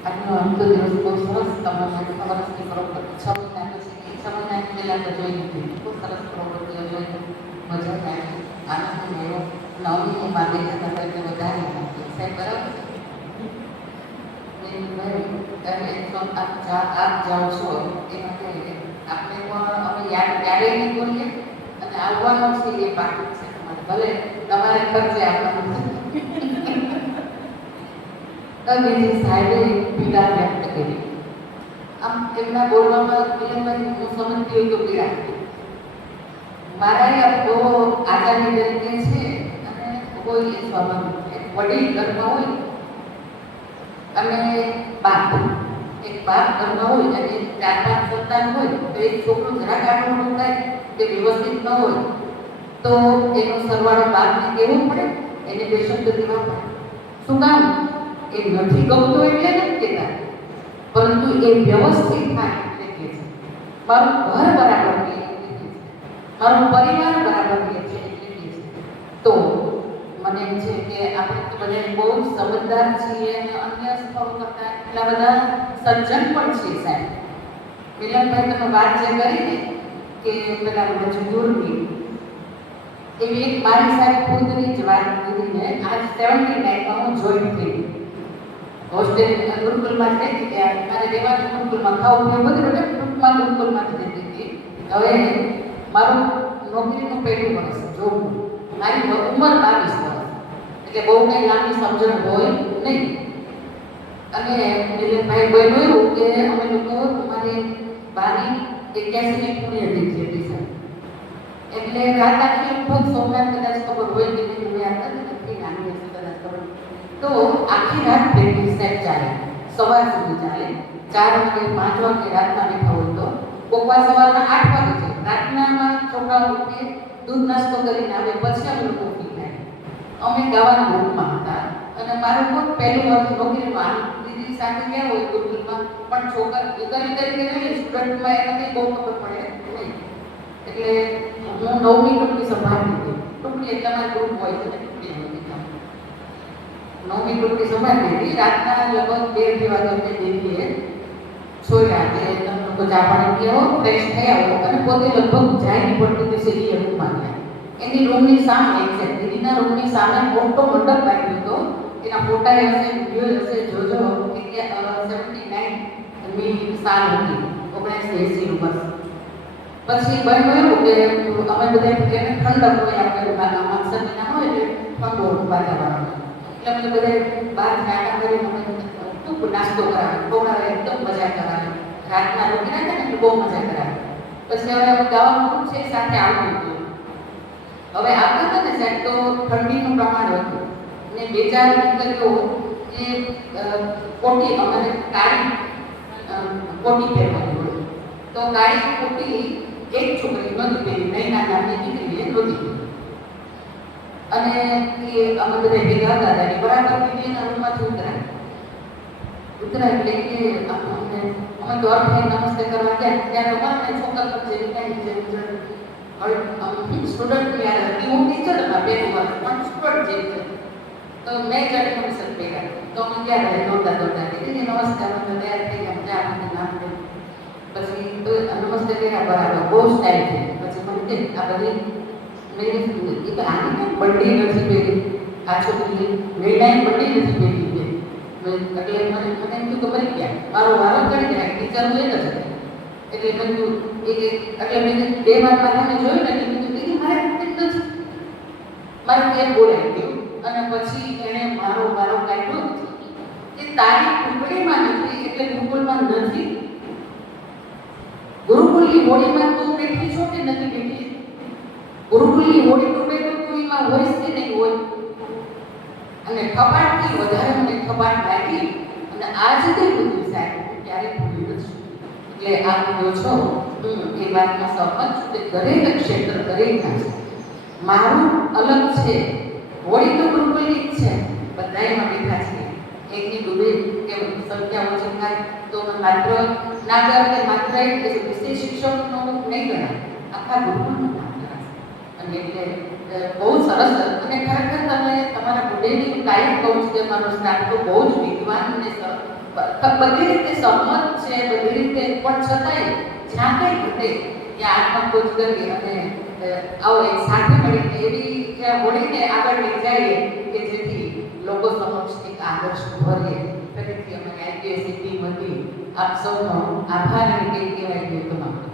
આજનો અંતો દિવસ બહુ સરસ તમારા વર્ષની પ્રવૃત્તિ 6 મહિના પછી 6 મહિના પહેલાં તો જોઈ લીધી. બહુ સરસ પ્રવૃત્તિઓ જોઈ, મજા આવી, આનંદ મળ્યો. નવમી માં બેઠા હતા એટલે વધારે સાહેબ બરાબર આપ જાઓ છો એ માટે આપણે પણ અમે યાદ નહીં બોલીએ અને આવવાનું છે એ બાકી છે તમારે, ભલે તમારે ખર્ચે આવવાનું છે. બીજી સાહેબે પીડા વ્યક્ત કરી. આમ એમના બોલવામાં મિલનભાઈ હું સમજતી હોય તો પીડા મારા બહુ આચાર્ય તરીકે છે અને કોઈ સ્વાભાવિક છે. વડીલ ઘરમાં હોય અને એક બાપ ઘરમાં હોય અને 4-5 સંતાન હોય તો એક છોકરો જરાક આગળ થાય તે વ્યવસ્થિત ન હોય તો એનો સરવાળો બાપને કહેવું પડે, એને બે શબ્દ દેવા પડે. શું કામ? એ નથી ગમતું એટલે નથી કહેતા, પરંતુ એ વ્યવસ્થિત થાય એટલે કહે છે. મારું ઘર બરાબર રહે એટલે કહે છે, મારો પરિવાર બરાબર રહે છે એટલે કહે છે. તો મને એમ છે કે આપણે તો બધા બહુ જ સમજદાર છીએ અને અન્ય સ્થળો કરતાં એટલા બધા સજ્જન પણ છીએ સાહેબ. મિલનભાઈ તમે વાત જે કરી ને કે પેલા મજૂરની એવી એક મારી સાહેબ ખુદની જ વાત કરીને આજ 79માં હું જોઈન થઈ. હોસ્ટેલ ગુરુકુલમાં જ રહેતી ત્યાં મારે રહેવાનું ગુરુકુલમાં, ખાવું પીવું બધું એટલે ટૂંકમાં ગુરુકુલમાં જ રહેતી હતી. હવે મારું નોકરીનું પહેલું વર્ષ જોબનું, મારી ઉંમર 22 વર્ષ, એટલે બહુ કંઈ લાંબી સમજણ હોય નહીં. અને મિલનભાઈ બન્યું એવું કે અમે લોકો અમારી બાની 81ની પુણ્યતિથિ હતી સર, એટલે રાત આખી લગભગ સોમનાથ કદાચ ખબર હોય કે નહીં મેં આવતા નથી નાની હશે કદાચ ખબર, તો આખી રાત પ્રેક્ટિસ સાહેબ ચાલે, સવાર સુધી ચાલે. 4 વાગે 5 વાગે રાતના બેઠા હોય તો કોકવા સવારના 8 વાગે છે. રાતનામાં છોકરાઓ ઉઠે, દૂધ નાસ્તો કરીને આવે, પછી અમે લોકો ફ્રી થાય. અમે ગાવાના ગ્રુપમાં હતા અને મારું પણ પહેલું વર્ષ નોકરીમાં દીદી સાથે ગયા હોય ગુરુકુલમાં, પણ છોકરા દીકરી તરીકે નહીં, સ્ટુડન્ટમાં એનાથી બહુ ખબર પડે નહીં. એટલે હું 9મી ટુકડી સંભાળી હતી. ટુકડી એટલે અમારા ગ્રુપ હોય છે ટુકડી હોય, 9મી ટુકડી સંભાળી હતી. રાતના લગભગ 2-2 વાગે અમને દેવીએ છોડ્યા કે તમે લોકો ચા પાણી પીવો, ફ્રેશ થઈ આવો, અને પોતે લગભગ જાય નહીં પડતી દિવસે એ રૂમમાં ગયા. એની રૂમની સામે એક્ઝેક્ટ દીદીના રૂમની સામે મોટો મંડપ બાંધ્યો હતો. એના ફોટા હશે, વિડીયો હશે, જોજો કે 79મી સાલ હતી, 1980 વર્ષ. પછી બન્યું એવું કે અમે બધા એને ઠંડક હોય, આપણે માણસના હોય એટલે ઠંડુ વાતાવરણ, એટલે અમે બધા બહાર નાટા કરીને અમે ખૂબ નાસ્તો કરાવે, ખવડાવે, એકદમ મજા કરાવે. રાતના રોકીને ને એટલે બહુ મજા કરાવે. પછી હવે અમે ગાવાનું છે સાથે આવતું હતું. હવે આવતા હતા ને સાહેબ તો ઠંડીનું પ્રમાણ હતું ને 2-4 દીકરીઓ એ કોટી અમારે કાળી કોટી પહેરવાની હોય, તો કાળી કોટી એક છોકરી નહોતી પહેરી, નૈના નામની દીકરીએ નહોતી પહેરી. અને એ અમે બધા ભેગા હતા ત્યારે બરાબર દીદીના રૂમમાંથી ઉતરાય એટલે કે અમે તો અર્થે નમસ્તે કરવા ગયા ત્યારે અમારે છોકરા જેવી કાંઈ સ્ટુડન્ટ યાર હતી, હું ટીચર હતા પહેલું વર્ષ, પણ સ્ટુડન્ટ જેવી છે. તો મેં જ્યારે કમિશન પહેર્યા તો અમે ગયા દોડતા દીદી નમસ્તે, અમે તો તૈયાર થઈ ગયા, ચા પાણી નામ લઈ પછી તો નમસ્તે કર્યા બરાબર, બહુ સ્ટાઇલ થઈ. પછી મને કે આ બધી મેરી એ કે આની કંઈ બંડી નથી પહેરી, આ છોકરી મેળાની બંડી નથી પહેરી. એટલે મને એમ થયું કે મરી ગયા, મારો વારો કરી ગયા, ટીચર લઈ જ હતી. એટલે મેં કીધું એટલે મેં 2 વાર માથાને જોયું ને એટલે દીદી મારે નથી, મારે કેમ બોલાઈ ગયું. અને પછી એણે મારો કાઢ્યો કે તારી ટુકડીમાં નથી એટલે ગુરુકુલમાં નથી. ગુરુકુલની હોળીમાં તું બેઠી છો કે નથી બેઠી? ગુરુકુલની હોળી તું બેઠો તું એમાં હોઈશ કે નહીં હોય? અને કપાટથી વધારે મને કપાટ લાગી અને આ જ તે બધું સાહેબ ક્યારેય ભૂલી નથી. એટલે આ કહ્યો છો હું એ વાતમાં સહમત છું કે દરેક ક્ષેત્ર દરેકના છે. મારું અલગ છે, હોળી તો ગુરુકુલની જ છે, બધા એમાં બેઠા છે. એકની ડૂબે કે સંખ્યા ઓછી થાય તો માત્ર નાગર કે માત્ર એક વિશેષ શિક્ષકનું નહીં ગણાય, આખા ગુરુકુલનું નામ ગણાય. અને એટલે બહુ સરસ. અને ખરેખર તમે તમારા બુડેની કાયમ કહું છું કે મારો સ્ટાફ તો બહુ જ વિદ્વાન અને બધી રીતે સંમત છે, બધી રીતે પણ છતાંય જ્યાં કંઈ ઘટે ત્યાં આત્મખોજ કરી અને આવો એક સાથે મળીને એવી હોળીને આગળ લઈ જઈએ કે જેથી લોકો સમક્ષ એક આદર્શ ભરીએ. ફરીથી અમારી આઈપીએસસી ટીમ હતી. આપ સૌનો આભાર અને કંઈ કહેવાય ગયું તમારું.